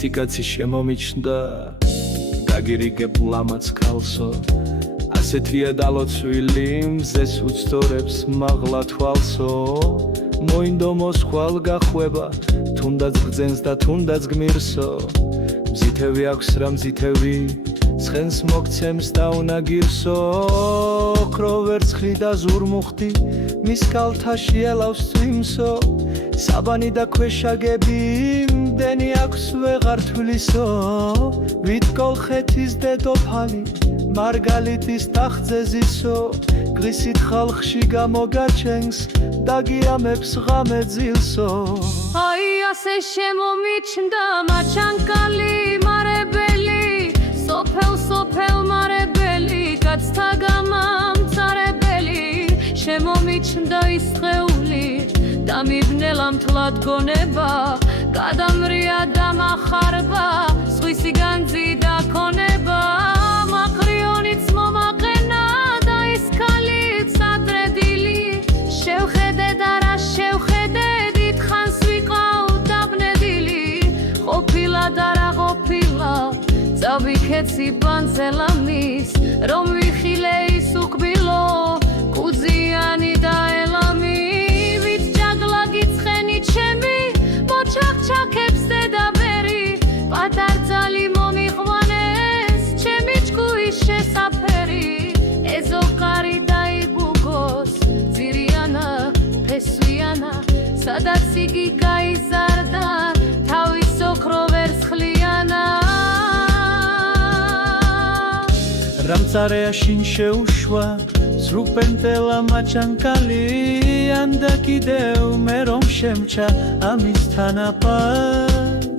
ერთი კაცი შემომიჩნდა დაგირიგებ ლამაც ქალსო ასეთია დალოცვილი მზეს უცდორებს მაღლა თვალსო მოინდომოს ხვალ გახვება თუნდაც გძენს და თუნდაც გმირსო მზითევი აქვს რა მზითევი ცხენს მოგცემს და უნაგირსო ოქრო ვერცხლი და ზურმუხტი მის კალთაში ელავს წვიმსო საბანი და ქვეშაგები მდენი აქვს ვეღარ თვლისო ვით კოლხეთის დედოფალი მარგალიტის ტახტზე ზისო გრისით ხალხში გამოგაჩენს დაგიამებს ღამე ძილსო აი ასე შემომიჩნდა მაჩანკალი მარებელი სოფელ მარებელი კაცთა გამამწარებელი შემომიჩნდა ის სხეული დამიბნელა მთლად გონება გადამრია და მახარბა სხვისი განძი და ქონება მაყრიონიც მომაყენა და ის ქალიც ადრედილი შევხედე და რა შევხედე დიდხანს ვიყავ დაბნედილი ყოფილა და რა ყოფილა წავიქეცი ბანძელამის რომ ვიხილე ის უკბილო კუძიანი და ელამი ვით ჯაგლა გიცხენი ჩემი მოჩახჩახებს დედაბერი პატარძალი მომიყვანეს ჩემი ჭკუის შესაფერი ეზოყარი დაიბუგოს ძირიანა ფესვიანა სადაც იგი გაიზარდა თავის ოქრო ვერცხლიანა რამწარეა შინ შეუშვა სრუპენტელა მაჩანკალი ანდა კიდევ მე რომ შემჩა ამის თანაპატარძალი